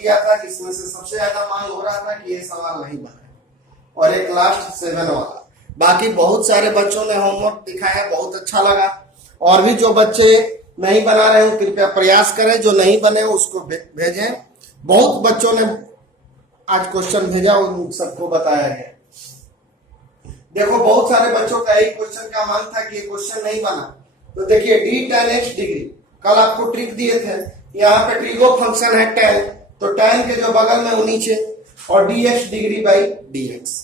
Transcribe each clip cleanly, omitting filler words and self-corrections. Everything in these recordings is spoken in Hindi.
दिया था जिसमें से सबसे ज्यादा मांग हो रहा था कि ये सवाल नहीं बना, और एक लास्ट 7 वाला। बाकी बहुत सारे बच्चों ने होमवर्क दिखाया, बहुत अच्छा लगा। और भी जो बच्चे नहीं बना रहे हो कृपया प्रयास करें, जो नहीं बने उसको भेजें। बहुत बच्चों ने आज क्वेश्चन भेजा, उन सबको बताया गया। देखो बहुत सारे बच्चों का यही क्वेश्चन का मांग था कि ये क्वेश्चन नहीं बना, तो देखिए d tan x डिग्री, कल आपको ट्रिक दिए थे, यहाँ पे ट्रिगो फंक्शन है tan, तो tan के जो बगल में वो नीचे, और dx degree by dx।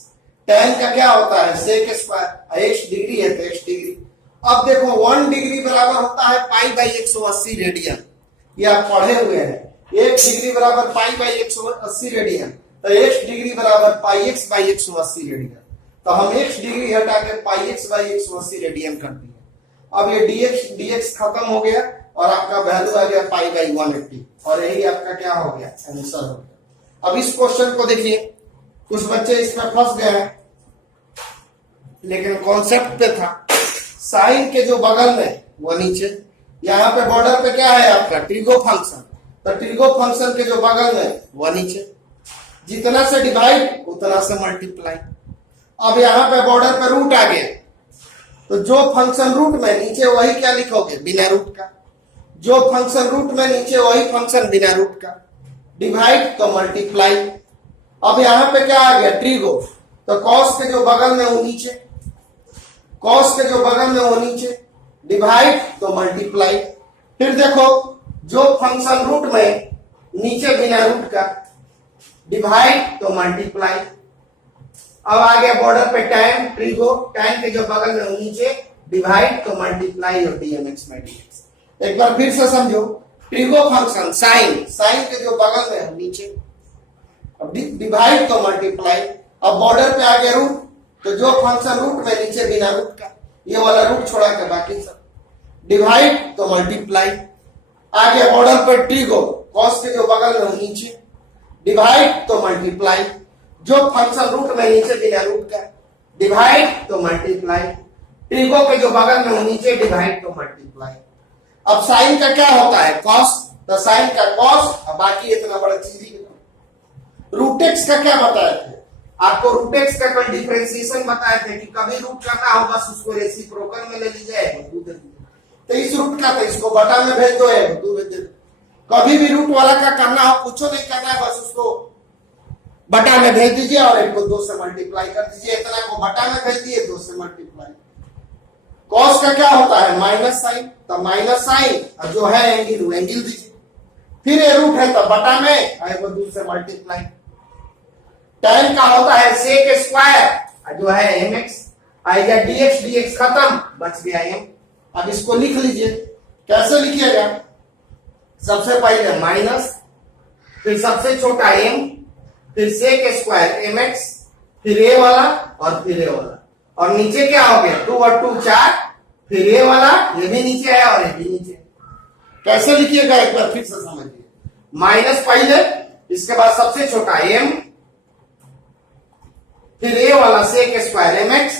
tan का क्या होता है sec स्क्वायर, x डिग्री है तो x डिग्री। अब देखो 1 डिग्री बराबर होता है पाई बाई 180 रेडियन, ये आप पढ़े हुए हैं। 1 डिग्री बराबर पाई बाई 180 रेडियन, तो x डिग्री बराबर पाई x बाई 180 रेडियन। तो हम x डिग्री हटा के पाई x बाई 180 रेडियन कर दिए। अब ये dx खत्म हो गया और आपका वैल्यू आ गया पाई बाई 180, और यही आपका क्या हो गया आंसर हो गया। अब इस क्वेश्चन को देखिए, कुछ बच्चे इसमें फंस गए हैं, लेकिन कॉन्सेप्ट पे था। साइन के जो बगल में वो नीचे, यहाँ पे बॉर्डर पे क्या है आपका ट्रिगो फंक्शन, तो ट्रिगो फंक्शन के जो बगल में वो नीचे, जितना से डिवाइड उतना से मल्टीप्लाई। अब यहाँ पे बॉर्डर पे रूट आ गया, तो जो फंक्शन रूट में नीचे वही क्या लिखोगे बिना रूट का, जो फंक्शन रूट में नीचे वही फंक्शन बिना रूट का, डिवाइड तो मल्टीप्लाई। अब यहाँ पे क्या आ गया ट्रिगो, तो कॉस के जो बगल में वो नीचे, कॉस के जो बगल में वो नीचे, डिवाइड तो मल्टीप्लाई। फिर देखो जो फंक्शन रूट में नीचे बिना रूट का, डिवाइड तो मल्टीप्लाई। अब आ गया बॉर्डर पे tan, ट्रिगो, tan के जो बगल में वो नीचे, डिवाइड तो मल्टीप्लाई और dmx में dx। एक बार फिर से समझो, ट्रिगो फंक्शन साइन, साइन के जो बगल में है नीचे, अब डिवाइड तो मल्टीप्लाई। अब बॉर्डर पे आ गया रूट, तो जो फंक्शन रूट में नीचे बिना रूट का, ये वाला रूट छोड़ा के बाकी सब, डिवाइड तो मल्टीप्लाई। आ गया बॉर्डर पे ट्रिगो, कॉस के जो बगल में नीचे, डिवाइड तो मल्टीप्लाई। जो फंक्शन रूट में नीचे बिना रूट का, डिवाइड तो मल्टीप्लाई। ट्रिगो के जो बगल में नीचे, डिवाइड तो मल्टीप्लाई। अब साइन का क्या होता है कॉस, तो साइन का कॉस, अब बाकी इतना बड़ा चीज ही। रूट एक्स का क्या बताए थे आपको, रूट एक्स का कोई डिफरेंशिएशन बताए थे कि कभी रूट करना हो बस उसको रेसिप्रोकल में ले लीजिए, तो इस रूट का तो इसको बटा में भेज दो, भेज दो। कभी भी रूट वाला का करना हो, कुछ नहीं करना है, बस उसको बटा में भेज दीजिए और एक को 2 से मल्टीप्लाई कर दीजिए। इतना को बटा में भेज दिए, 2 से मल्टीप्लाई। कॉस का क्या होता है माइनस साइन, तो माइनस साइन और जो है एंगल, वो एंगल दीजिए। फिर ये रूट है तो बटा में और 2 से मल्टीप्लाई। tan का होता है sec स्क्वायर, जो है mx, आएगा dx, dx खत्म, बच गया m। अब इसको लिख लीजिए, कैसे लिखिएगा, सबसे पहले माइनस, फिर सबसे छोटा m, फिर sec स्क्वायर mx, फिर a वाला और फिर a वाला, और नीचे क्या हो गया 2 और 2 4, फिर a वाला, ये भी नीचे है और ये भी नीचे। कैसे लिखिएगा एक बार फिर से समझिए, माइनस पहले, इसके बाद सबसे छोटा m, फिर a वाला sec स्क्वायर mx,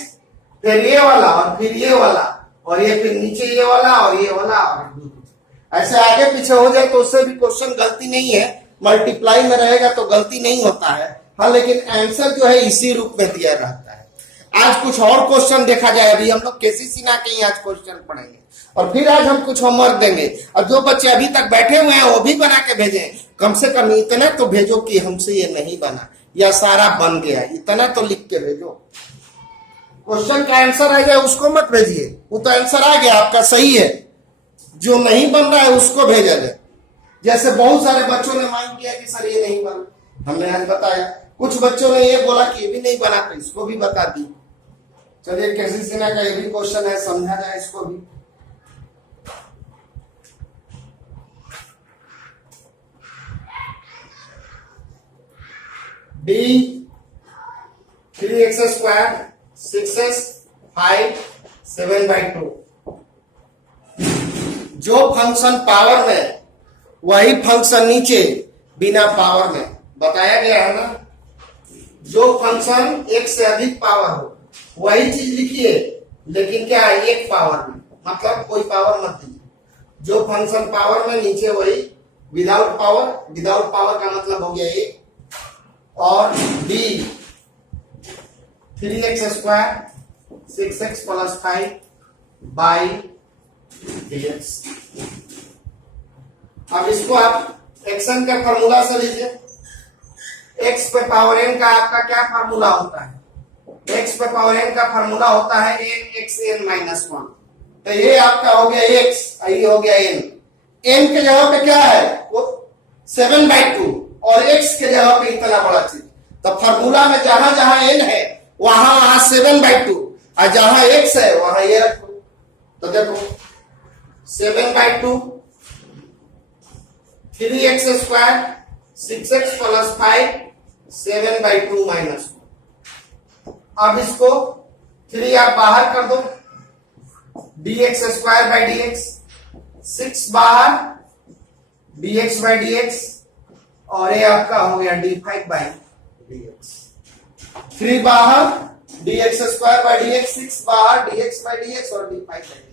फिर a वाला और फिर ये वाला, और ये फिर नीचे ये वाला और ये वाला, और ऐसे आगे पीछे हो जाए तो उससे भी क्वेश्चन गलती नहीं है, मल्टीप्लाई में रहेगा तो गलती नहीं होता है। हाँ, लेकिन आंसर जो है इसी रूप में दिया रहता है। आज कुछ और क्वेश्चन देखा जाए, अभी हम लोग केसी सिन्हा के ही आज क्वेश्चन पढ़ेंगे, और फिर आज हम कुछ होमवर्क देंगे। और जो बच्चे अभी तक बैठे हुए हैं वो भी बना के भेजें, कम से कम इतना तो भेजो कि हमसे ये नहीं बना या सारा बन गया, इतना तो लिख के भेजो। क्वेश्चन का आंसर आ जाए उसको मत भेजिए, वो तो आंसर आ गया आपका सही है, जो नहीं बन रहा है उसको भेजा जाए। जैसे बहुत सारे बच्चों ने मांग किया कि सर ये नहीं बना, हमने आज बताया। कुछ बच्चों ने ये बोला कि ये भी नहीं बना, तो इसको भी बता दी। चलिए केसी सिन्हा का ये भी क्वेश्चन है, समझा जाए इसको भी। d 3x स्क्वायर 6x 5 7/2, जो फंक्शन पावर में वही फंक्शन नीचे बिना पावर में, बताया गया है ना। जो फंक्शन एक से अधिक पावर हो वही चीज लिखिए, लेकिन क्या एक पावर में, मतलब कोई पावर मत दीजिए। जो फंक्शन पावर में नीचे वही विदाउट पावर का मतलब हो गया ए, और डी 3x² 6x + 5/dx। अब इसको आप एक्शन का फॉर्मूला से लीजिए। x पे पावर n का आपका क्या फार्मूला होता है? x पे पावर n का फार्मूला होता है nxn - 1। तो ये आपका हो गया x, ये हो गया n। n के जगह पे क्या है? वो 7/2 और x के जगह पे इतना बड़ा चीज। तो फार्मूला में जहां जहां n है वहां 7/2, और जहां x है वहां ये रखो। तो देखो 7/2 3x² 6x + 5 7/2 - 1। अब इसको 3 आप बाहर कर दो, dx² / dx, 6 बाहर dx/dx, और ये आपका हो गया d5/dx। 3 बाहर dx² / dx, 6 बाहर dx/dx और d5/dx।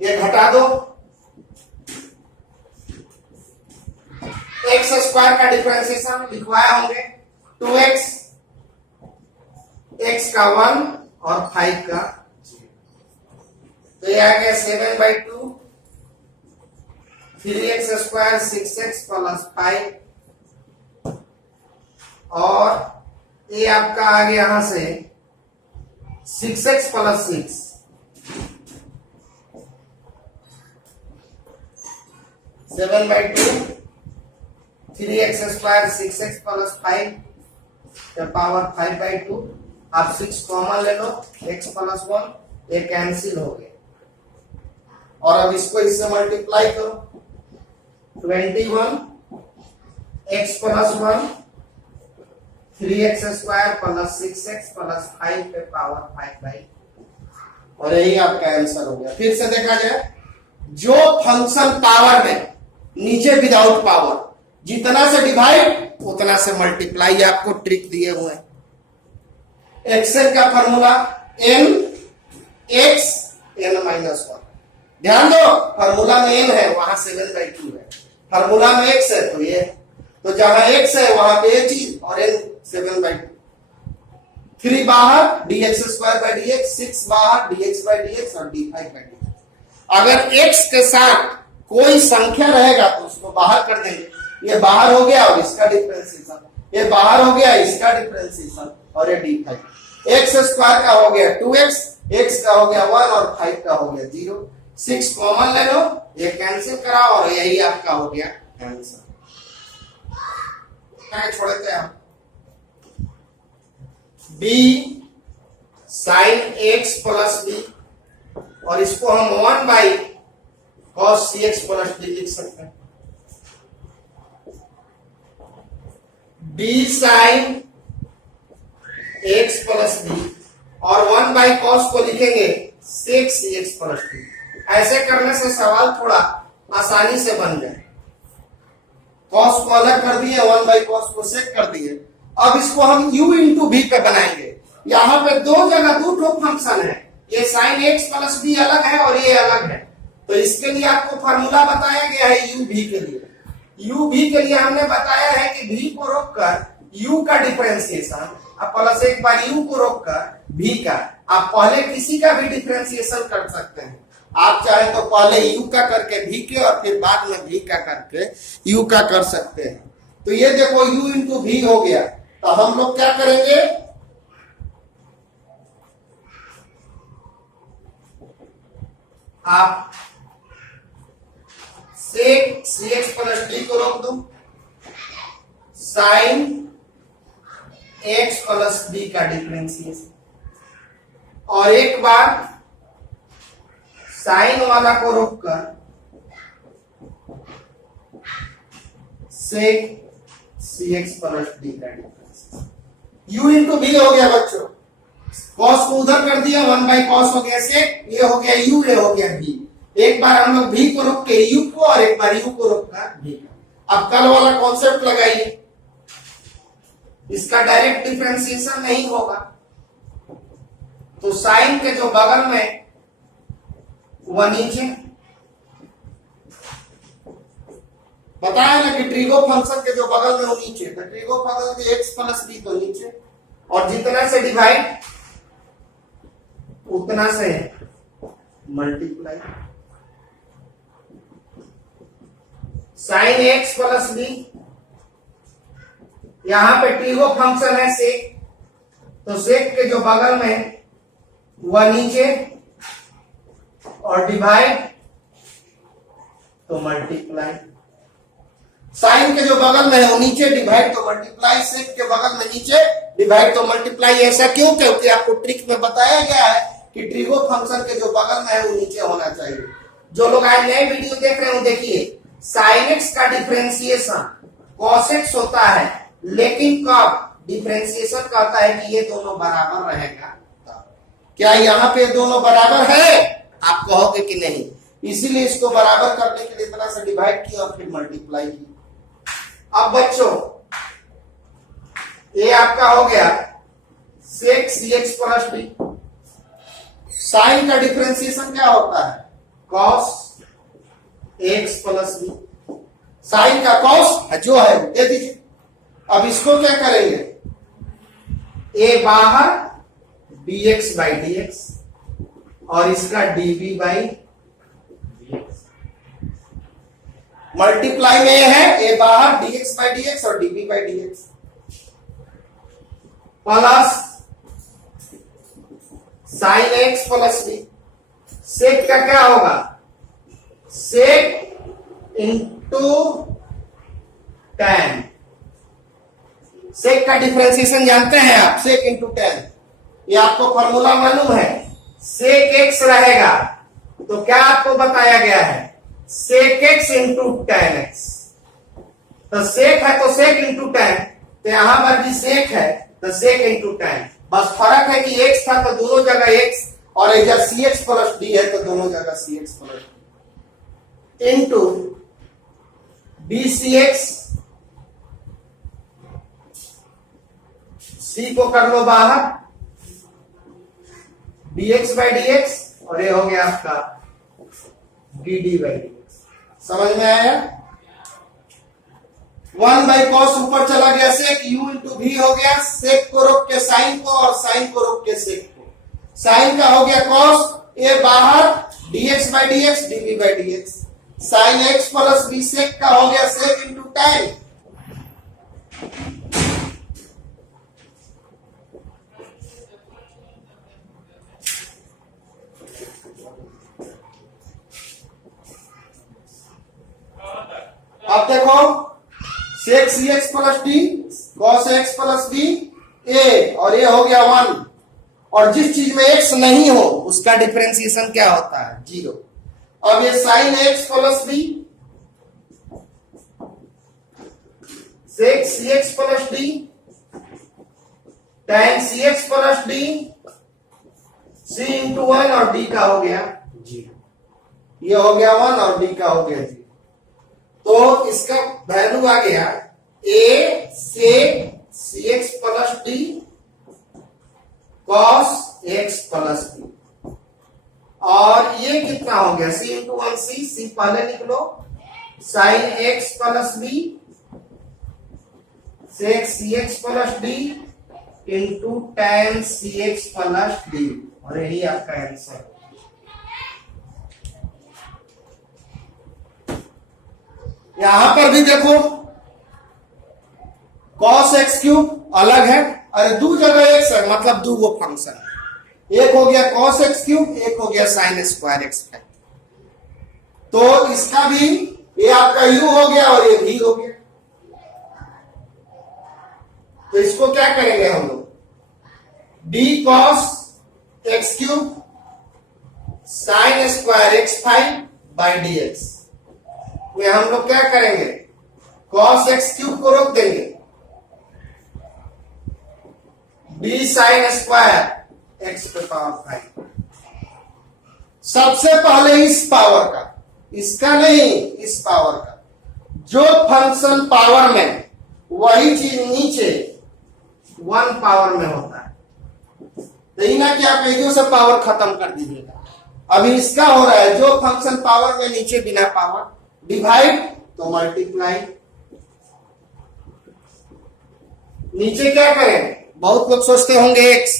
ये घटा दो, x² का डिफरेंशिएशन लिखवाया होंगे 2x, x का 1 और 5 का 0। तो ये आ गया 7/2 3x² 6x + 5, और ये आपका आ गया यहां से 6x + 6 7/2 3x² 6x + 5 का पावर 5/2। आप 6 कॉमन ले लो, x + 1 ये कैंसिल हो गया, और अब इसको इससे मल्टीप्लाई करो 21 x + 1 3x² + 6x + 5 पे पावर 5/, और यही आपका आंसर हो गया। फिर से देखा जाए, जो फंक्शन पावर में नीचे विदाउट पावर, जितना से डिवाइड उतना से मल्टीप्लाई, आपको ट्रिक दिए हुए हैं। एक्सेल का फॉर्मूला n x n - 1। ध्यान दो, फॉर्मूला में n है वहां 7/2 है, फॉर्मूला में x है तो ये, तो जहां x है वहां पे ये चीज, और n 7/2। 3 बाहर dx² / dx, 6 बाहर dx/dx और d5/dx। अगर x के साथ कोई संख्या रहेगा तो उसको बाहर कर देंगे। ये बाहर हो गया और इसका डिफरेंशिएशन, ये बाहर हो गया इसका डिफरेंशिएशन, और ये d5। x² का हो गया 2x, x का हो गया 1 और 5 का हो गया 0। 6 कॉमन ले लो, ये कैंसिल कराओ, और यही आपका हो गया आंसर। छोड़ देते हैं b sin x + b, और इसको हम 1/cos cx + d लिख सकते हैं। b sin x + d, और 1/cos को लिखेंगे sec cx + d। ऐसे करने से सवाल थोड़ा आसानी से बन जाए। cos को अलग कर दिए, 1/cos को sec कर दिए। अब इसको हम u × v पे बनाएंगे। यहाँ पे दो जगह दो फंक्शन है, ये sin x + b अलग है और ये अलग है, तो इसके लिए आपको फार्मूला बताया गया है u v के लिए। u v के लिए हमने बताया है कि v को रोककर u का डिफरेंशिएशन, अब प्लस एक बार u को रोककर v का, आप पहले किसी का भी डिफरेंशिएशन कर सकते हैं। आप चाहे तो पहले u का करके v के, और फिर बाद में v का करके u का कर सकते हैं। तो ये देखो u × v हो गया, तो हम लोग क्या करेंगे, आप sec cx + d को रोक दो, sin x + b का डिफरेंशिएशन, और एक बार साइन वाला को रोककर sec cx + d का डिफरेंशिएशन। u × v हो गया बच्चों, cos को उधर कर दिया, 1/cos हो गया sec, ये हो गया u, ये हो गया v। एक बार हम लोग v को रोक के u को, और एक बार u को रोक कर v का। अब कल वाला कॉन्सेप्ट लगाइए, इसका डायरेक्ट डिफरेंशिएशन नहीं होगा, तो साइन के जो बगल में वह नीचे, बताया ना कि ट्रिगो फंक्शन के जो बगल में वो नीचे, तो ट्रिगो फंक्शन के x प्लस बी तो नीचे, और जितना से डिवाइड उतना से multiply. Sine x plus B, यहां पे ट्रिगो फंक्शन है सेक, तो सेक के जो बगल में वह नीचे, और डिवाइड तो मल्टीप्लाई। साइन के जो बगल में है वो नीचे, डिवाइड तो मल्टीप्लाई, सेक के बगल में नीचे, डिवाइड तो मल्टीप्लाई। ऐसा क्यों? क्योंकि आपको ट्रिक में बताया गया है कि ट्रिगो फंक्शन के जो बगल में है वो नीचे होना चाहिए। जो लोग आज नए वीडियो देख रहे हो, देखिए साइन एक्स का डिफरेंशिएशन कॉस एक्स होता है, लेकिन कब डिफरेंशिएशन कहता है कि ये दोनों बराबर रहेगा। क्या यहाँ पे दोनों बराबर है? आप कहोगे कि नहीं, इसीलिए इसको बराबर करने के लिए इतना से डिवाइड किया और फिर मल्टीप्लाई की। अब बच्चों ये आपका हो गया सेक सी एक्स प्लस डी। साइन का डिफरेंशिएशन क्या होता है? Cos x plus B. Sine का कॉस जो है दे दीजिए। अब इसको क्या करेंगे? ए बाहर dx बाई dx और इसका dv बाई dx। मल्टीप्लाई में है ए बाहर dx बाई dx और dv by dx plus sine x plus b. Sec का क्या होगा? सेक इंटू टेन। सेक का डिफरेंशिएशन जानते हैं आप? सेक इंटू टेन, ये आपको फॉर्मूला मालूम है। सेक एक्स रहेगा तो क्या आपको बताया गया है? Sec X into tan X. तो सेक है तो सेक इंटू टेन, तो यहां पर भी सेक है तो सेक इंटू टेन। बस फर्क है कि एक्स था तो दोनों जगह एक्स, और इधर सी एक्स प्लस डी है तो दोनों जगह सी x plus d into D C x. सी को कर लो बाहर, dx बाई dx, और ये हो गया आपका dd बाई dx। समझ में आया? 1 बाई कॉस ऊपर चला गया, सेक u इंटू भी हो गया, सेक को रोक के साइन को और साइन को रोक के सेक को। साइन का हो गया कॉस, ए बाहर dx by dx dv by dx। Sine x plus b, sec का हो गया सेक इंटू टेन। अब देखो sec C x plus d cos x plus b a, और ये हो गया 1, और जिस चीज में एक्स नहीं हो उसका डिफरेंशिएशन क्या होता है? 0। अब ये sign x plus b, sec सी x plus D, ten c x plus D, सी इंटू 1 और डी का हो गया 0। ये हो गया 1 और डी का हो गया 0। तो इसका वैल्यू आ गया a sec C x plus d cos x plus b, और ये कितना हो गया? सी इंटू 1 सी पहले लिख लो, sine x plus b sec सी x plus d into ten c x plus d, और यही आपका आंसर। यहां पर भी देखो cos एक्स क्यूब अलग है, अरे दो जगह एक्स है मतलब दो वो फंक्शन है। एक हो गया cos एक्स क्यूब, एक हो गया साइन स्क्वायर एक्स। तो इसका भी ये आपका u हो गया और ये v हो गया। तो इसको क्या करेंगे हम लोग? d cos x cube sign square x 5 by D x में हम लोग क्या करेंगे? cos एक्स क्यूब को रोक देंगे, d साइन स्क्वायर एक्स पे पावर 5। सबसे पहले इस पावर का, इसका नहीं, इस पावर का। जो फंक्शन पावर में वही चीज नीचे 1 पावर में होता है। तो इना क्या पेजों से पावर खत्म कर दीजिएगा। अभी इसका हो रहा है जो फंक्शन पावर में नीचे बिना पावर, डिवाइड तो मल्टीप्लाई। नीचे क्या करें, बहुत लोग सोचते होंगे एक्स,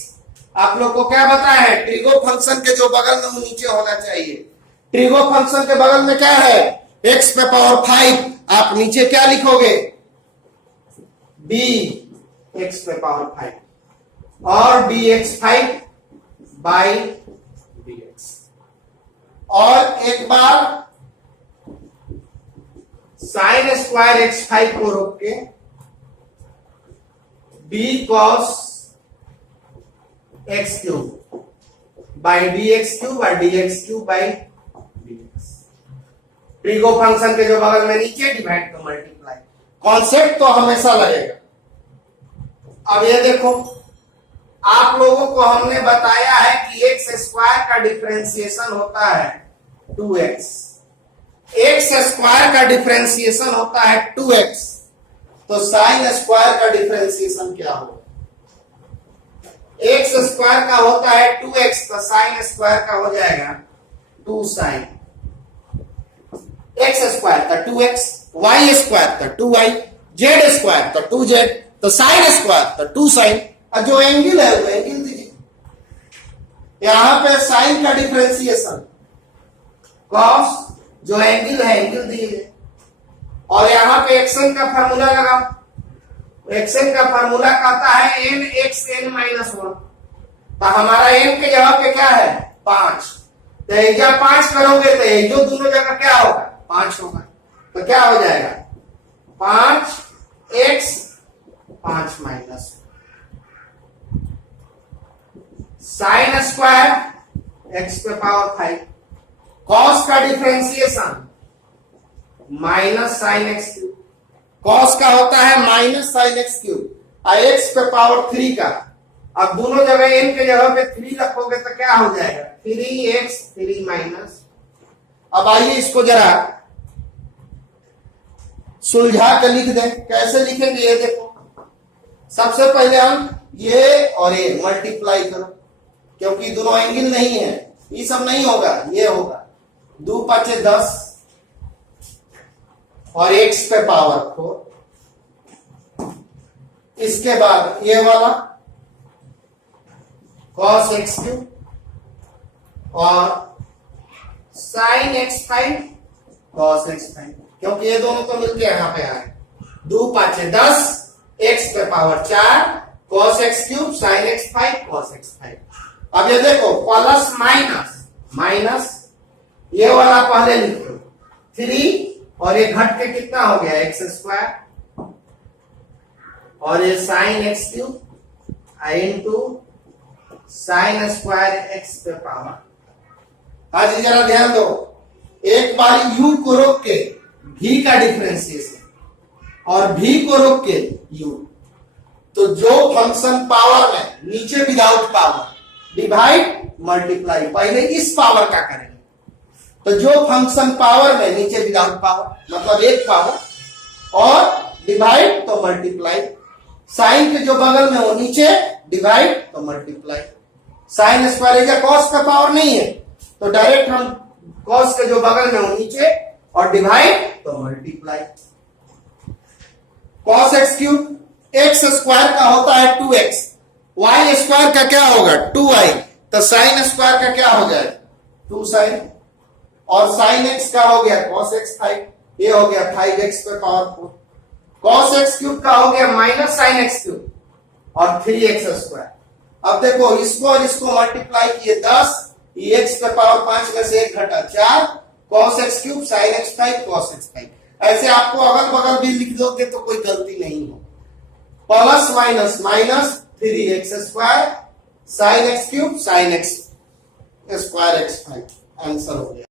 आप लोग को क्या बताया है, ट्रिगो फंक्शन के जो बगल में वो नीचे होना चाहिए। ट्रिगो फंक्शन के बगल में क्या है, एक्स पे पावर 5, आप नीचे क्या लिखोगे, बी एक्स पे पावर 5 और d x 5 by D x. और एक बार साइन स्क्वायर एक्स 5 को रोक के b cos x cube by D x cube और d x cube by D x. Trigo function के जो बगल में नीचे डिवाइड तो मल्टीप्लाई, कॉन्सेप्ट तो हमेशा लगेगा। अब ये देखो, आप लोगों को हमने बताया है कि एक्स स्क्वायर का डिफरेंशिएशन होता है 2x, एक्स स्क्वायर का डिफरेंशिएशन होता है 2x, तो साइन स्क्वायर का डिफरेंशिएशन क्या होगा, एक्स स्क्वायर का होता है 2x, तो साइन स्क्वायर का हो जाएगा 2 साइन, एक्स स्क्वायर का 2x, वाई स्क्वायर का 2y, जेड स्क्वायर का 2z, तो साइन स्क्वायर का 2 साइन। और जो एंगल है वो एंगल दीजिए, यहां पे साइन का डिफरेंशिएशन कॉस, जो एंगल है एंगल दीजिए, और यहां पे एक्शन का फार्मूला लगाओ। एक्शन का फार्मूला कहता है एन एक्स एन माइनस 1, तो हमारा एन के जगह पे क्या है 5, तो एजा 5 करोगे तो ये जो दोनों जगह क्या होगा 5 होगा, तो क्या हो जाएगा 5 x 5 minus sine square x पे पावर 5, कॉस का differentiation minus sine x cube, cos का होता है माइनस साइन एक्स क्यूब, और एक्स पे पावर 3 का, अब दोनों जगह एन के जगह पे 3 रखोगे तो क्या हो जाएगा 3x 3 माइनस। अब आइए इसको जरा सुलझा के लिख दें, कैसे लिखेंगे ये देखो। सबसे पहले हम ये और ये मल्टीप्लाई करो, क्योंकि दोनों एंगल नहीं है, ये सब नहीं होगा, ये होगा 2 5 10 और x पे पावर 4, इसके बाद ये वाला cos x क्यूब और sin x 5 cos x 5, क्योंकि ये दोनों तो मिलके यहां पे आए, 2 5 10 x पे power 4 cos x cube sin x 5 cos x 5। अब ये देखो प्लस माइनस माइनस, ये वाला पहले लिखो 3 और ये घट के कितना हो गया एक्स स्क्वायर, और ये sine x cube into sine square x पे पावर। आज जरा ध्यान दो, एक बार u को रोक के v का डिफरेंशिएशन और v को रोक के u, तो जो फंक्शन पावर में नीचे विदाउट पावर डिवाइड मल्टीप्लाई, पहले इस पावर का करेंगे, तो जो फंक्शन पावर में नीचे विदाउट पावर मतलब एक पावर, और डिवाइड तो मल्टीप्लाई, साइन के जो बगल में वो नीचे डिवाइड तो मल्टीप्लाई, साइन स्क्वायर या कॉस का पावर नहीं है तो डायरेक्ट हम कॉस के जो बगल में वो नीचे और डिवाइड तो multiply. Cos x cube, x square का होता है 2x, वाई स्क्वायर का क्या होगा 2y, तो साइन स्क्वायर का क्या हो जाए 2 साइन, और साइन एक्स का हो गया cos x 5, ये हो गया 5x पे पावर 4, cos x क्यूब का हो गया माइनस साइन एक्स क्यूब और 3x स्क्वायर। अब देखो इसको और इसको मल्टीप्लाई किए 10, ये x पे पावर 5 में से 1 घटा 4, cos x cube sin x 5 cos x 5। ऐसे आपको अगल बगल भी लिख दोगे तो कोई गलती नहीं हो, plus minus minus 3x square sin x cube sin x square x 5, answer हो गया।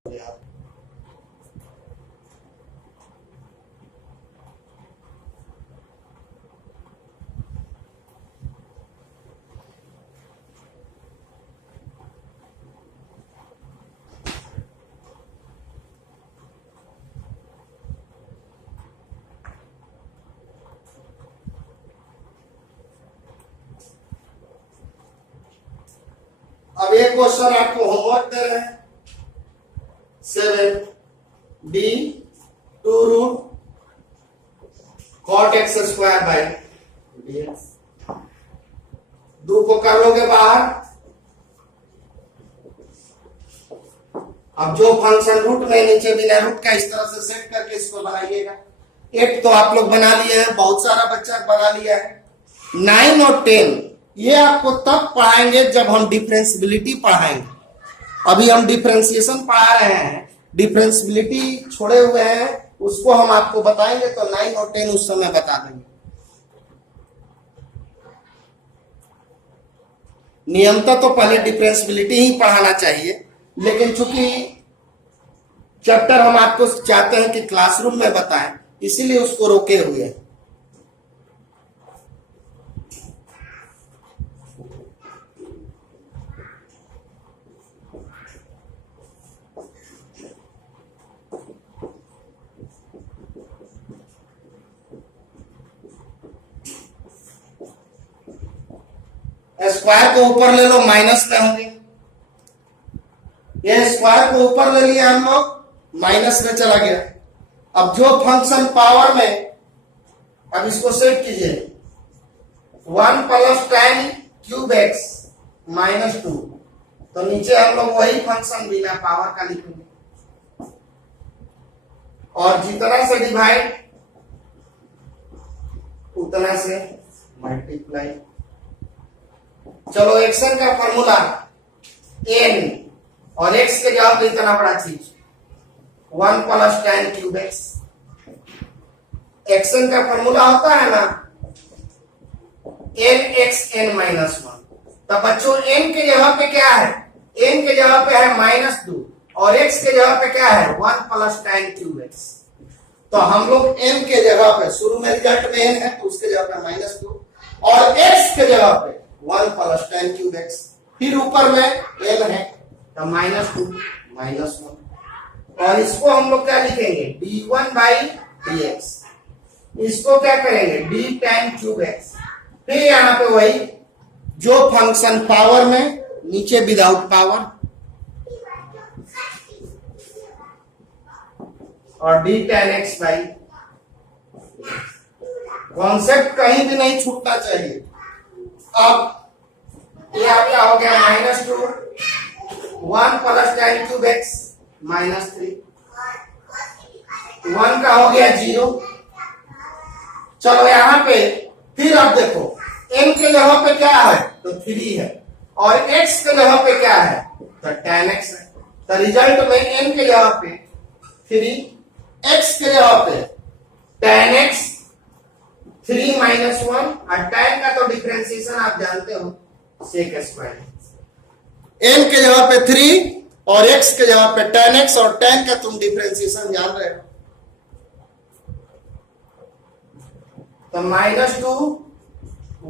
एक क्वेश्चन आपको होमवर्क दे रहे हैं 7 D 2 root cot x square by dx। 2 को कर लोगे बाहर। अब जो फंक्शन रूट में नीचे बिना रूट का इस तरह से सेट करके इसको बनाइएगा। 8 तो आप लोग बना लिए हैं, बहुत सारा बच्चा बना लिया है। 9 और 10 ये आपको तब पढ़ाएंगे जब हम डिफरेंशियबिलिटी पढ़ाएंगे। अभी हम डिफरेंशिएशन पढ़ा रहे हैं, डिफरेंशियबिलिटी छोड़े हुए हैं, उसको हम आपको बताएंगे तो 9 और 10 उस समय बता देंगे। नियमतः तो पहले डिफरेंशियबिलिटी ही पढ़ाना चाहिए, लेकिन चूंकि चैप्टर हम आपको चाहते हैं कि क्लासरूम में बताएं, इसीलिए उसको रोके हुए हैं। स्क्वायर को ऊपर ले लो, माइनस में होंगे। ये स्क्वायर को ऊपर ले लिया हम लोग, माइनस में चला गया। अब जो फंक्शन पावर में, अब इसको सेट कीजिए 1 plus tan cube x minus 2, तो नीचे हम लोग वही फंक्शन बिना पावर का लिखेंगे और जितना से डिवाइड उतना से मल्टीप्लाई। चलो एक्शन का फॉर्मूला n और x के जवाब में इतना बड़ा चीज 1 plus tan cube x. Action का फॉर्मूला होता है ना n x n माइनस 1। तो बच्चों n के जगह पे क्या है? n के जगह पे है -2 और x के जगह पे क्या है? 1 प्लस tan क्यूब एक्स। तो हम लोग n के जगह पे, शुरू में रिजल्ट में n है तो उसके जगह पे -2 और x के जगह पे 1 प्लस tan क्यूब एक्स, फिर ऊपर में n है तो -2 -1 और इसको हम लोग क्या लिखेंगे? d1 by dx। इसको क्या करेंगे? d tan cube x. फिर यहां पे वही जो फंक्शन पावर में, नीचे विदाउट पावर और d tan x by. Concept कहीं भी नहीं छूटना चाहिए। अब ये आपका हो गया -2 1 प्लस tan क्यूब एक्स -3, 1 का हो गया 0। चलो यहां पे फिर अब देखो n के जगह पे क्या है? तो 3 है और x के जगह पे क्या है? तो tan x है। तो रिजल्ट में n के जगह पे 3, x के जगह पे tan x 3 -1 और tan का तो डिफरेंशिएशन आप जानते हो sec स्क्वायर। n के जगह पे 3 और x के जगह पे tan x और tan का तुम डिफरेंशिएशन जान रहे हो। तो -2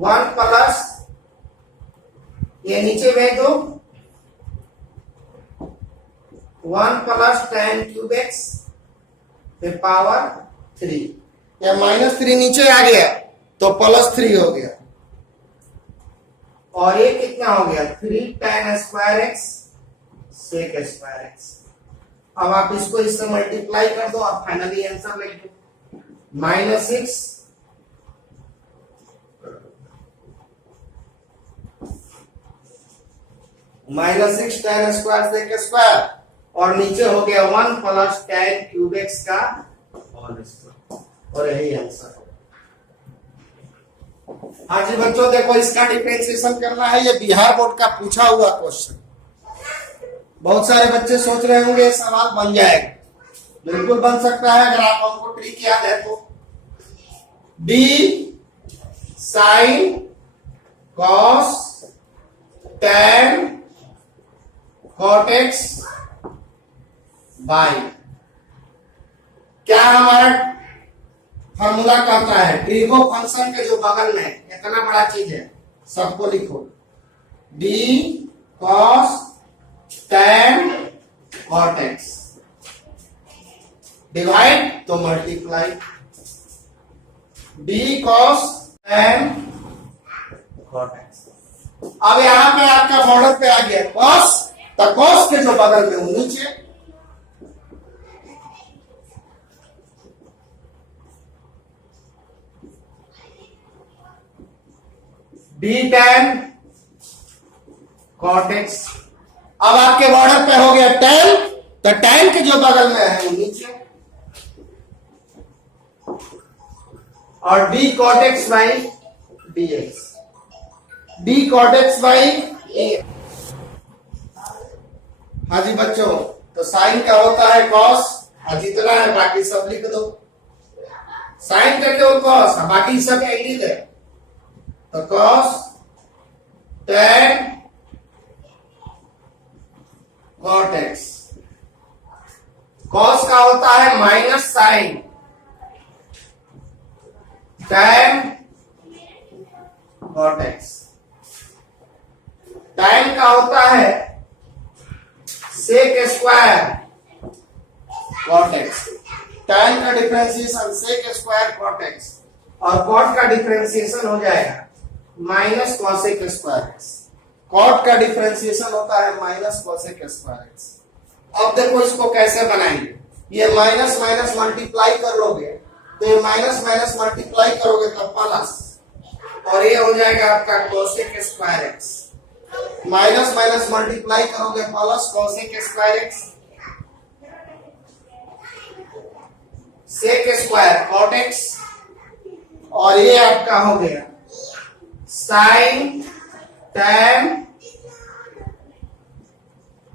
1 प्लस ये नीचे भेज दो 1 प्लस tan क्यूब एक्स फिर पावर 3, या -3 नीचे आ गया तो +3 हो गया और ये कितना हो गया? 3 tan square x sec square X. अब आप इसको इससे मल्टीप्लाई कर दो और फाइनली आंसर लिख दो -6 -6 tan स्क्वायर सेक स्क्वायर और नीचे हो गया 1 प्लस tan क्यूब एक्स का होल स्क्वायर और यही आंसर है। हाँ जी बच्चों देखो, इसका डिफरेंशिएशन करना है। ये बिहार बोर्ड का पूछा हुआ क्वेश्चन। बहुत सारे बच्चे सोच रहे होंगे सवाल बन जाएगा, बिल्कुल बन सकता है अगर आप हमको ट्रिक याद है तो। d sin cos tan cot x by क्या हमारा फॉर्मूला कहता है? ट्रिगो फंक्शन के जो बगल में इतना बड़ा चीज है सबको लिखो d cos tan cot x divide तो multiply d cos tan cot x। अब यहां पे आपका बॉर्डर पे आ गया कॉस, तो कॉस के जो बगल में वो नीचे, डी टैन कॉट एक्स। अब आपके बॉर्डर पे हो गया टैन, तो टैन के जो बगल में है वो नीचे, और d cot x by D x, d cot x by a. हाँ जी बच्चों, तो साइन क्या होता है कॉस, हाँ जितना है बाकी सब लिख दो, साइन का केवल कॉस, बाकी सब एंगल है, तो cos tan cot x. Cos का होता है minus sine tan cot x. Tan का होता है sec square cot x. Tan का differentiation sec square cot x, और कॉट का डिफरेंशिएशन हो जाएगा minus cosec square x. Cot का डिफरेंशिएशन होता है माइनस कॉसेक स्क्वायर एक्स। अब देखो इसको कैसे बनाएंगे, ये माइनस माइनस मल्टीप्लाई कर लोगे तो ये माइनस माइनस मल्टीप्लाई करोगे तो प्लस, और ये हो जाएगा आपका cosec square x. Minus minus multiply करोगे plus cosec square x, sec square cot x, और ये आपका हो गया sine tan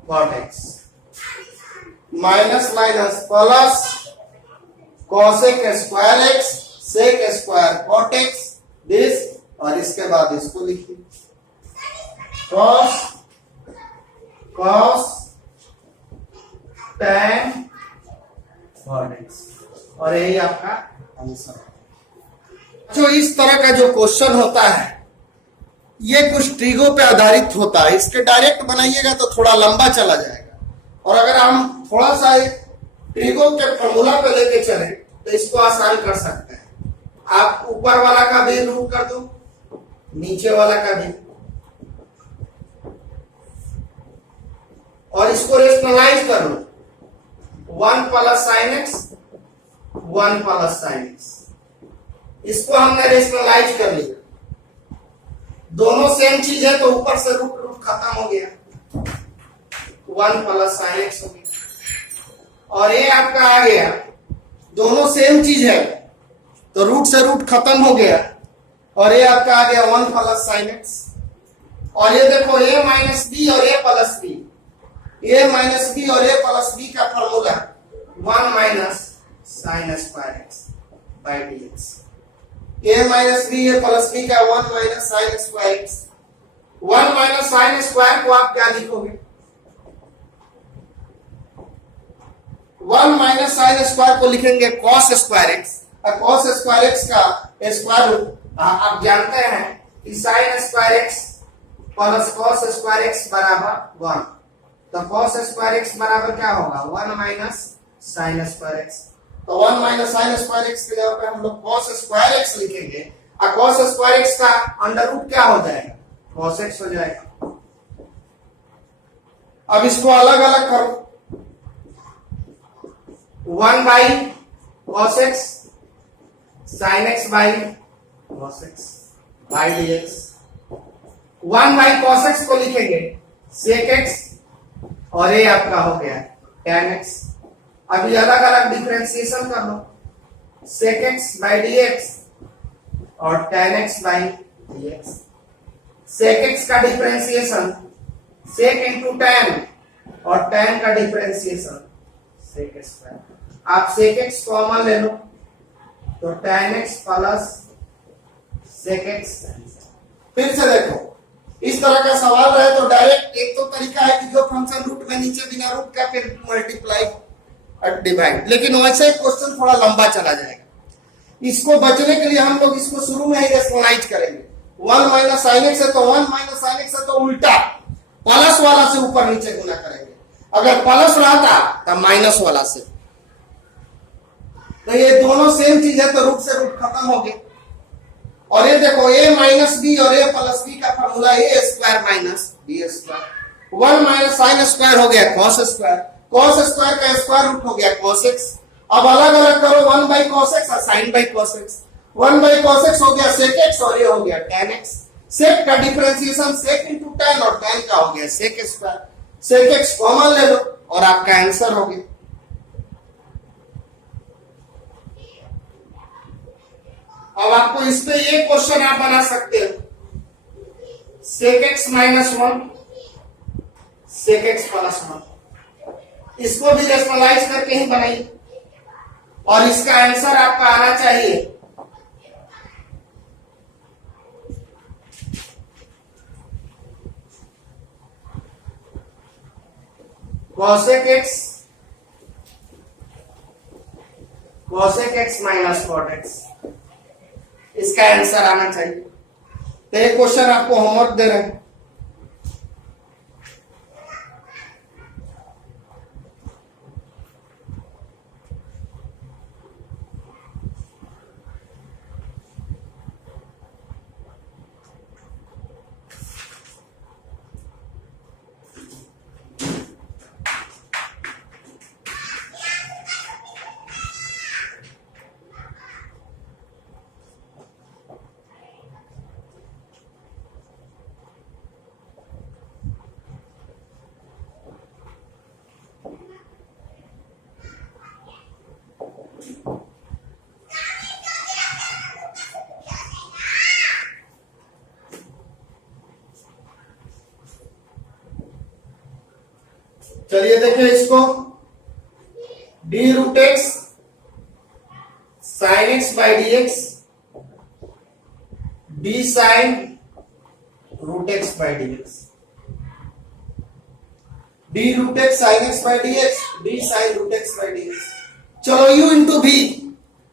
cot x, minus minus plus cosec square x sec square cot x this, और इसके बाद इसको लिखिए cos cos tan cot x, और यही आपका आंसर। जो इस तरह का जो क्वेश्चन होता है ये कुछ ट्रिगो पे आधारित होता है, इसके डायरेक्ट बनाइएगा तो थोड़ा लंबा चला जाएगा, और अगर हम थोड़ा सा ट्रिगो के फॉर्मूला पे लेके चले तो इसको आसान कर सकते हैं। आप ऊपर वाला का भी रूट कर दो, नीचे वाला का भी, और इसको रेशनलाइज कर लो, 1 plus sine x 1 plus sine x, इसको हमने रेशनलाइज कर लिया, दोनों सेम चीज है तो ऊपर से रूट रूट खत्म हो गया, 1 प्लस साइन एक्स हो गया, और ये आपका आ गया, दोनों सेम चीज है तो रूट से रूट खत्म हो गया, और ये आपका आ गया 1 प्लस साइन एक्स, और ये देखो a माइनस बी और a plus B, a minus B और a प्लस बी का formula 1 minus sine square X by D X. a minus B a plus B का 1 minus sine square X. 1 minus sine square को आप क्या लिखोगे, 1 माइनस साइन स्क्वायर को लिखेंगे कॉस स्क्वायर एक्स, और कॉस स्क्वायर एक्स का स्क्वायर रूट आप जानते हैं कि sign square x plus cos square x बराबर 1, तो कॉस स्क्वायर एक्स बराबर क्या होगा 1 माइनस साइन स्क्वायर एक्स, तो 1 माइनस साइन स्क्वायर एक्स के जगह पे हम लोग कॉस स्क्वायर एक्स लिखेंगे, और कॉस स्क्वायर एक्स का अंडर रूट क्या हो जाएगा कॉस एक्स हो जाएगा। अब इसको अलग अलग करो, 1 by cos x sine x by cos x by D x. 1 by cos x को लिखेंगे सेक एक्स, और ये आपका हो गया tan एक्स। अभी अलग अलग डिफरेंशिएशन कर लो, sec x by D x और tan x by D x. Sec x का डिफरेंशिएशन सेक इंटू tan, और tan का डिफरेंशिएशन सेक स्क्वायर। आप सेक एक्स कॉमन ले लो तो tan x plus sec x. फिर से देखो, इस तरह का सवाल रहे तो डायरेक्ट एक तो तरीका है कि जो फंक्शन रूट में नीचे बिना रूट का फिर मल्टीप्लाई और डिवाइड, लेकिन वैसे क्वेश्चन थोड़ा लंबा चला जाएगा। इसको बचने के लिए हम लोग इसको शुरू में ही रेशनलाइज करेंगे। 1 माइनस साइन एक्स है तो 1 माइनस साइन एक्स है तो उल्टा प्लस वाला से ऊपर नीचे गुना करेंगे, अगर प्लस रहता तो माइनस वाला से, तो ये दोनों सेम चीज है तो रूट से रूट खत्म हो गए, और ये देखो a माइनस बी और a प्लस बी का formula a square minus b square, 1 minus sine square हो गया कॉस स्क्वायर, कॉस स्क्वायर का स्क्वायर रूट हो गया कॉस एक्स। अब अलग अलग करो 1 बाई कॉस एक्स और sine by cos X, 1 by cos X हो गया सेक एक्स और ये हो गया tan एक्स। सेक का डिफरेंशिएशन सेक इंटू tan और tan का हो गया sec square, sec x common ले लो और आपका आंसर हो गया। अब आपको इस पे एक क्वेश्चन आप बना सकते हो, sec X minus 1 sec X plus 1, इसको भी रेशनलाइज करके ही बनाइए और इसका आंसर आपका आना चाहिए cosec x minus cot x, इसका आंसर आना चाहिए। तो एक क्वेश्चन आपको होमवर्क दे रहे हैं, चलिए देखिए इसको, d root x sine x by D x, d sine root x by D x, d root x sine x by D x, d sine root x by D x. चलो u इंटू भी,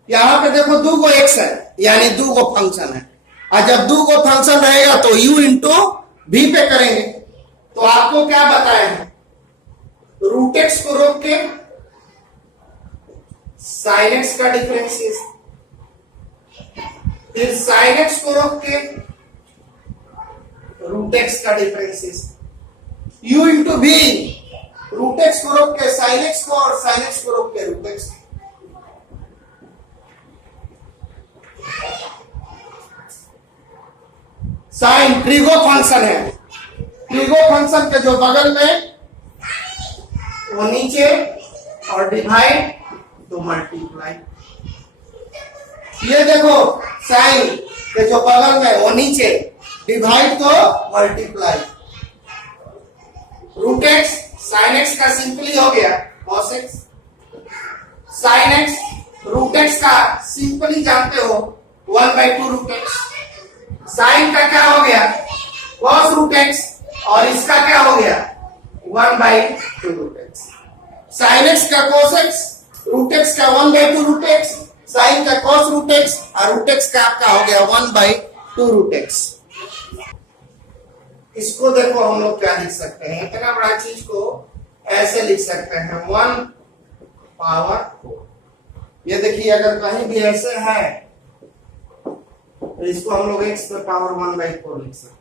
यहां पे देखो दो को एक्स है यानी दो को फंक्शन है, और जब दो को फंक्शन रहेगा तो u इंटू भी पे करेंगे। तो आपको क्या बताया है, रूट एक्स को रोक के साइन एक्स का डिफरेंशिएशन, फिर साइन एक्स को रोक के रूट एक्स का डिफरेंशिएशन, u इंटू भी, रूट एक्स को रोक के साइन एक्स को और साइन एक्स को रोक के root x. Sine trigo function है, ट्रिगो फंक्शन के जो बगल में वो नीचे और डिवाइड तो मल्टीप्लाई। ये देखो साइन के जो बगल में वो नीचे, डिवाइड तो multiply. Root x sine x का सिंपली हो गया cos x, sine x root x का सिंपली जानते हो 1/2 रूट एक्स, साइन का क्या हो गया कॉस रूट एक्स और इसका क्या हो गया 1/2 रूट एक्स। साइन एक्स का कॉस एक्स, रूट एक्स का 1/2 रूट एक्स, साइन का कॉस रूट एक्स और रूट एक्स का आपका हो गया 1/2 रूट एक्स। इसको देखो हम लोग क्या लिख सकते हैं, इतना बड़ा चीज को ऐसे लिख सकते हैं 1 पावर 4। ये देखिए अगर कहीं भी ऐसे है तो इसको हम लोग x पे पावर 1/4 लिख सकते हैं।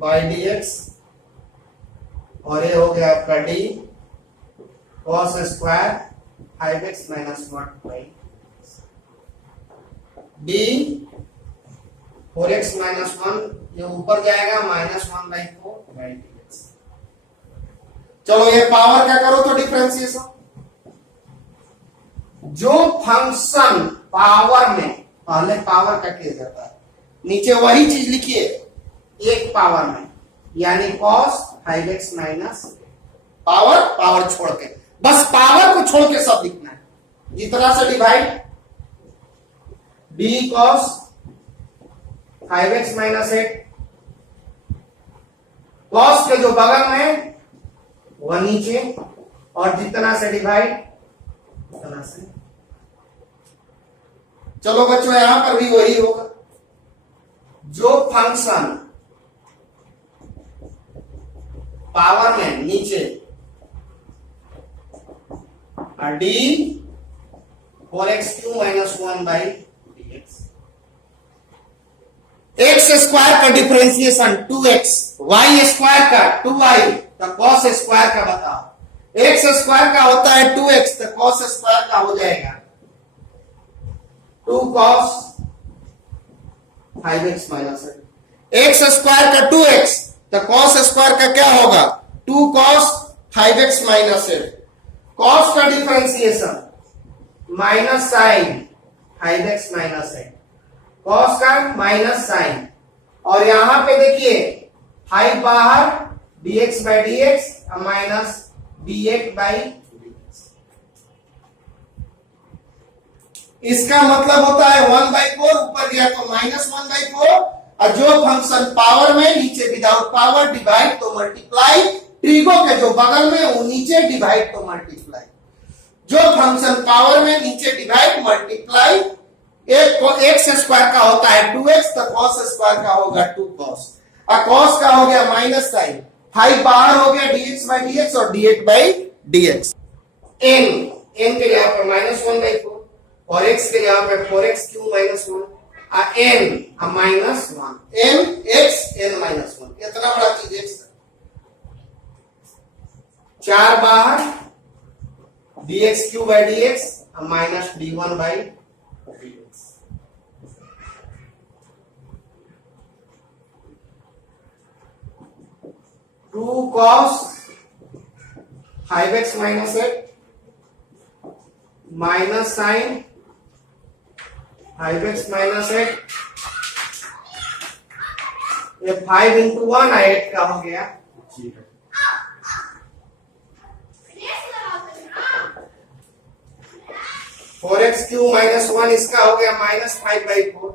बाई डी एक्स और ये हो गया आपका D cos square 5x minus 1 D 4x minus 1, ये ऊपर जाएगा -1/4 बाई डी एक्स। चलो ये पावर क्या करो तो डिफरेंशिएशन, जो फंक्शन पावर में पहले पावर का किया जाता है नीचे वही चीज लिखिए एक पावर में, यानी cos 5x minus power, power छोड़ के बस पावर को छोड़ के सब लिखना है, जितना से divide d cos 5x minus 8, cos के जो बगल में वह नीचे और जितना से डिवाइड उतना से। चलो बच्चों यहां पर भी वही होगा, जो फंक्शन पावर में नीचे D 4x³ minus 1 by x square का डिफरेंशिएशन 2x, वाई स्क्वायर का 2y, तो कॉस स्क्वायर का बताओ। एक्स स्क्वायर का होता है 2x, तो कॉस स्क्वायर का हो जाएगा 2 cos 5x minus x square का 2x, तो कॉस स्क्वायर का क्या होगा 2 cos 5x माइनस कॉस का differentiation minus sine 5x minus cos का माइनस साइन, और यहां पे देखिए 5 बाहर dx by dx minus dx by dx। इसका मतलब होता है 1/4, ऊपर गया तो -1/4, और जो फंक्शन पावर में नीचे विदाउट पावर डिवाइड तो मल्टीप्लाई, ट्रिगो के जो बगल में वो नीचे डिवाइड तो मल्टीप्लाई। जो फंक्शन पावर में नीचे डिवाइड मल्टीप्लाई, एक को एक्स स्क्वायर का होता है 2x, तो कॉस स्क्वायर का होगा 2 cos, और कॉस का हो गया माइनस साइन, 5 बाहर हो गया dx बाई dx और dx बाई dx। n के यहाँ पे -1/4 और x के यहाँ पे 4x³ माइनस 1 और n minus 1, n x n minus 1, इतना बड़ा चीज x 4 बाहर dx³ by dx minus d1 by dx। 2 cos 5x minus 8 minus sine 5x minus 8, ये 5 इंटू 1 8 का हो गया 4x³ माइनस 1, इसका हो गया -5/4,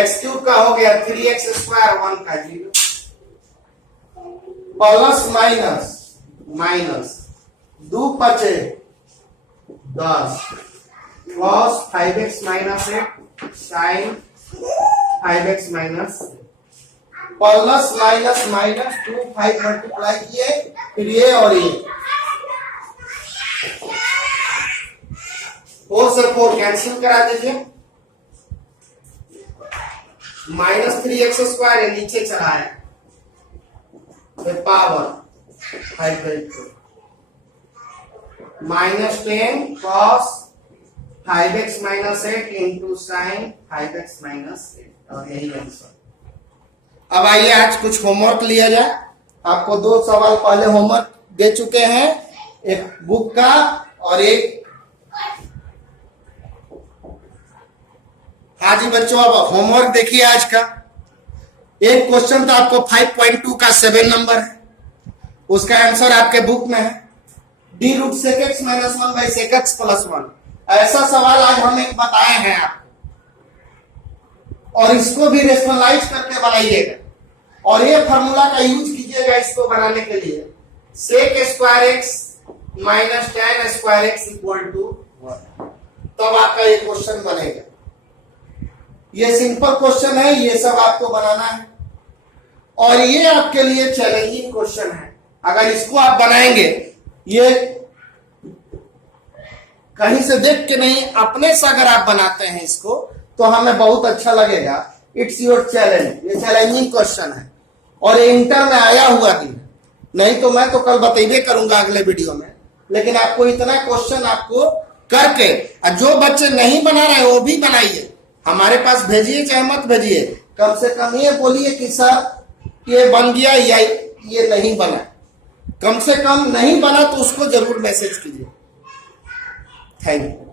x³ का हो गया 3x², 1 का 0, प्लस माइनस 2 पचे 10 cos 5x minus 8 sine 5x minus, plus minus 2 5 multiply किए, फिर ये और ये 4 से 4 कैंसिल करा दीजिए, -3x² नीचे चला है, फिर power 5/4 -10 cos 5x minus 8 into sine 5x minus 8, और यही आंसर। अब आइए आज कुछ होमवर्क लिया जाए। आपको 2 सवाल पहले होमवर्क दे चुके हैं, एक बुक का और एक। हाँ जी बच्चों, अब होमवर्क देखिए आज का। एक क्वेश्चन तो आपको 5.2 का 7 नंबर है, उसका आंसर आपके बुक में है, d root sec x minus 1 by sec x plus 1। ऐसा सवाल आज हम एक बताए हैं आपको, और इसको भी रेशनलाइज करके बनाइएगा, और ये फार्मूला का यूज कीजिएगा इसको बनाने के लिए। sec square x minus tan square x equal to 1, तब आपका ये क्वेश्चन बनेगा। ये सिंपल क्वेश्चन है, ये सब आपको बनाना है, और ये आपके लिए चैलेंजिंग क्वेश्चन है। अगर इसको आप बनाएंगे, ये कहीं से देख के नहीं, अपने से अगर आप बनाते हैं इसको, तो हमें बहुत अच्छा लगेगा। इट्स योर चैलेंज, ये चैलेंजिंग क्वेश्चन है, और ये इंटर में आया हुआ भी है, नहीं तो मैं तो कल बतेबे करूंगा अगले वीडियो में। लेकिन आपको इतना क्वेश्चन आपको करके, और जो बच्चे नहीं बना रहे वो भी बनाइए, हमारे पास भेजिए चाहे मत भेजिए, कम से कम ये बोलिए कि सर ये बन गया या ये नहीं बना। कम से कम नहीं बना तो उसको जरूर मैसेज कीजिए। Thank you.